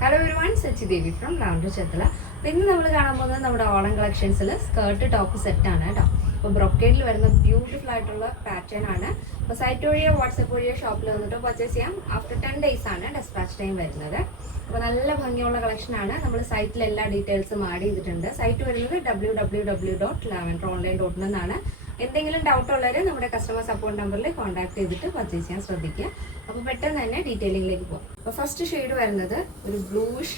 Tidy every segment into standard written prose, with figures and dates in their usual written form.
Hello everyone, Sachi Devi from Lavender Chethala. ഇന്ന് നമ്മൾ കാണാൻ പോകുന്നത് നമ്മുടെ ഓണം കളക്ഷൻസിൽ സ്കേർട്ട് ടോപ്പ് സെറ്റ് ആണ് കേട്ടോ. അപ്പോൾ ബ്രൊക്കേഡിൽ വരുന്ന ബ്യൂട്ടിഫുൾ ആയിട്ടുള്ള പാറ്റേൺ ആണ്. അപ്പോൾ സൈറ്റ് വഴിയോ വാട്സപ്പ് വഴിയോ ഷോപ്പിൽ വന്നിട്ട് പർച്ചേസ് ചെയ്യാം. ആഫ്റ്റർ 10 days ആണ് ഡെസ്പാച്ച് ടൈം വരുന്നത്. അപ്പോൾ നല്ല ഭംഗിയുള്ള കളക്ഷൻ ആണ്. നമ്മൾ സൈറ്റിൽ എല്ലാ ഡീറ്റെയിൽസും ആഡ് ചെയ്തിട്ടുണ്ട്. സൈറ്റ് വരുന്നത് www.lavenderonline.in എന്നാണ്. എന്തെങ്കിലും ഡൗട്ട് ഉള്ളവർ നമ്മുടെ കസ്റ്റമർ സപ്പോർട്ട് നമ്പറിൽ കോൺടാക്ട് ചെയ്തിട്ട് പർച്ചേസ് ചെയ്യാൻ ശ്രദ്ധിക്കുക. അപ്പോൾ പെട്ടെന്ന് തന്നെ ഡീറ്റെയിലിംഗിലേക്ക് പോകും. അപ്പോൾ ഫസ്റ്റ് ഷെയ്ഡ് വരുന്നത് ഒരു ബ്ലൂഷ്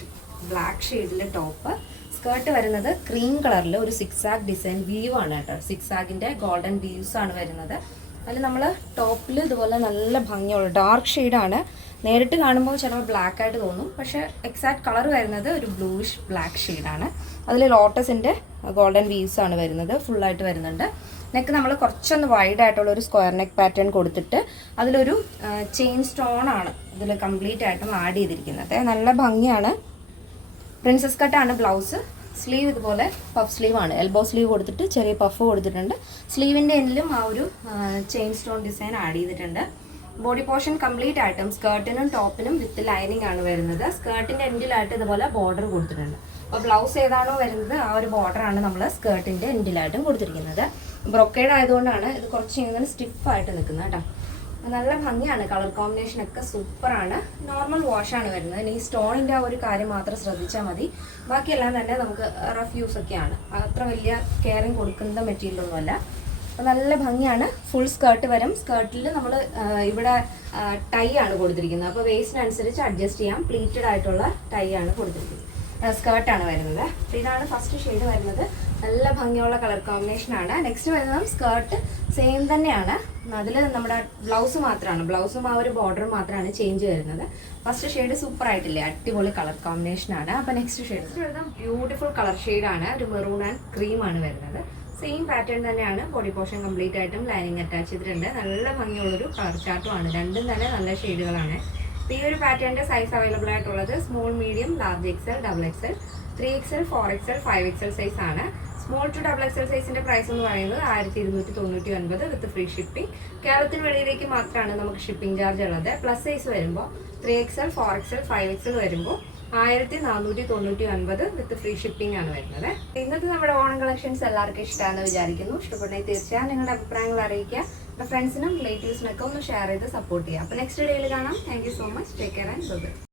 ബ്ലാക്ക് ഷെയ്ഡിലെ ടോപ്പ്. സ്കേർട്ട് വരുന്നത് ക്രീം കളറിൽ ഒരു സിക്സാഗ് ഡിസൈൻ വീവ് ആണ് കേട്ടോ. സിക്സാഗിൻ്റെ ഗോൾഡൻ വീവ്സ് ആണ് വരുന്നത്. അതിൽ നമ്മൾ ടോപ്പിൽ ഇതുപോലെ നല്ല ഭംഗിയുള്ള ഡാർക്ക് ഷെയ്ഡാണ്. നേരിട്ട് കാണുമ്പോൾ ചിലപ്പോൾ ബ്ലാക്ക് ആയിട്ട് തോന്നും, പക്ഷേ എക്സാക്ട് കളർ വരുന്നത് ഒരു ബ്ലൂയിഷ് ബ്ലാക്ക് ഷെയ്ഡാണ്. അതിൽ ലോട്ടസിൻ്റെ ഗോൾഡൻ വീവ്സ് ആണ് വരുന്നത്, ഫുള്ളായിട്ട് വരുന്നുണ്ട്. നെക്ക് നമ്മൾ കുറച്ചൊന്ന് വൈഡ് ആയിട്ടുള്ള ഒരു സ്ക്വയർ നെക്ക് പാറ്റേൺ കൊടുത്തിട്ട് അതിലൊരു ചെയിൻ സ്റ്റോൺ ആണ് ഇതിൽ കംപ്ലീറ്റ് ആയിട്ടും ആഡ് ചെയ്തിരിക്കുന്നത്. നല്ല ഭംഗിയാണ്. പ്രിൻസസ് കട്ടാണ് ബ്ലൗസ്. സ്ലീവ് ഇതുപോലെ പഫ് സ്ലീവ് ആണ്. എൽബോ സ്ലീവ് കൊടുത്തിട്ട് ചെറിയ പഫ് കൊടുത്തിട്ടുണ്ട്. സ്ലീവിൻ്റെ എൻഡിലും ആ ഒരു ചെയിൻ സ്റ്റോൺ ഡിസൈൻ ആഡ് ചെയ്തിട്ടുണ്ട്. ബോഡി പോർഷൻ കംപ്ലീറ്റ് ആയിട്ടും സ്കേർട്ടിനും ടോപ്പിനും വിത്ത് ലൈനിങ് ആണ് വരുന്നത്. സ്കേർട്ടിൻ്റെ എൻഡിലായിട്ട് ഇതുപോലെ ബോർഡർ കൊടുത്തിട്ടുണ്ട്. അപ്പോൾ ബ്ലൗസ് ഏതാണോ വരുന്നത് ആ ഒരു ബോർഡറാണ് നമ്മൾ സ്കേർട്ടിൻ്റെ എൻഡിലായിട്ടും കൊടുത്തിരിക്കുന്നത്. ബ്രൊക്കേഡ് ആയതുകൊണ്ടാണ് ഇത് കുറച്ച് ഇങ്ങനെ സ്റ്റിഫായിട്ട് നിൽക്കുന്നത് കേട്ടോ. നല്ല ഭംഗിയാണ്. കളർ കോമ്പിനേഷൻ ഒക്കെ സൂപ്പറാണ്. നോർമൽ വാഷാണ് വരുന്നത്. ഇനി സ്റ്റോണിൻ്റെ ആ ഒരു കാര്യം മാത്രം ശ്രദ്ധിച്ചാൽ മതി. ബാക്കിയെല്ലാം തന്നെ നമുക്ക് റഫ് യൂസ് ഒക്കെയാണ്. അത്ര വലിയ കെയറിങ് കൊടുക്കുന്ന മെറ്റീരിയലൊന്നുമല്ല. അപ്പോൾ നല്ല ഭംഗിയാണ്. ഫുൾ സ്കേർട്ട് വരും. സ്കേർട്ടിൽ നമ്മൾ ഇവിടെ ടൈ ആണ് കൊടുത്തിരിക്കുന്നത്. അപ്പോൾ വേസ്റ്റിനനുസരിച്ച് അഡ്ജസ്റ്റ് ചെയ്യാം. പ്ലീറ്റഡ് ആയിട്ടുള്ള ടൈ ആണ് കൊടുത്തിരിക്കുന്നത്. സ്കേർട്ടാണ് വരുന്നത്. ഇതാണ് ഫസ്റ്റ് ഷെയ്ഡ് വരുന്നത്. നല്ല ഭംഗിയുള്ള കളർ കോമ്പിനേഷൻ ആണ്. നെക്സ്റ്റ് വരുന്നത് സ്കേർട്ട് സെയിം തന്നെയാണ്. അതിൽ നമ്മുടെ ബ്ലൗസ് മാത്രമാണ്, ബ്ലൗസും ആ ഒരു ബോർഡർ മാത്രമാണ് ചേഞ്ച് വരുന്നത്. ഫസ്റ്റ് ഷെയ്ഡ് സൂപ്പർ ആയിട്ടില്ലേ, അടിപൊളി കളർ കോമ്പിനേഷൻ ആണ്. അപ്പോൾ നെക്സ്റ്റ് ഷെയ്ഡ് വരുന്നത് ബ്യൂട്ടിഫുൾ കളർ ഷെയ്ഡാണ്. ഒരു മെറൂൺ ആൻഡ് ക്രീം ആണ് വരുന്നത്. സെയിം പാറ്റേൺ തന്നെയാണ്. ബോഡി പോർഷൻ കംപ്ലീറ്റ് ആയിട്ടും ലൈനിങ് അറ്റാച്ച് ചെയ്തിട്ടുണ്ട്. നല്ല ഭംഗിയുള്ളൊരു കളർ ചാർട്ടുമാണ്. രണ്ടും തന്നെ നല്ല ഷെയ്ഡുകളാണ്. ഈ ഒരു പാറ്റേണിൻ്റെ സൈസ് അവൈലബിൾ ആയിട്ടുള്ളത് small, medium, large XL, XXL, 3XL, 4XL, 5XL size ആണ്. സ്മോൾ ടു XXL സൈസിൻ്റെ പ്രൈസ് എന്ന് പറയുന്നത് 1299 വിത്ത് ഫ്രീ ഷിപ്പിംഗ്. കേരളത്തിന് വെളിയിലേക്ക് മാത്രമാണ് നമുക്ക് ഷിപ്പിംഗ് ചാർജ് ഉള്ളത്. പ്ലസ് സൈസ് വരുമ്പോൾ 3XL, 4XL, 5XL വരുമ്പോൾ 1499 വിത്ത് ഫ്രീ ഷിപ്പിംഗ് ആണ് വരുന്നത്. ഇന്നത്തെ നമ്മുടെ ഓണം കളക്ഷൻസ് എല്ലാവർക്കും ഇഷ്ടമാണെന്ന് വിചാരിക്കുന്നു. ഇഷ്ടപ്പെട്ടെങ്കിൽ തീർച്ചയായും നിങ്ങളുടെ അഭിപ്രായങ്ങൾ അറിയിക്കുക. ഫ്രണ്ട്സിനും റിലേറ്റീവ്സിനൊക്കെ ഒന്ന് ഷെയർ ചെയ്ത് സപ്പോർട്ട് ചെയ്യുക. അപ്പോൾ നെക്സ്റ്റ് ഡേയിൽ കാണാം. Thank you so much. Take care and by.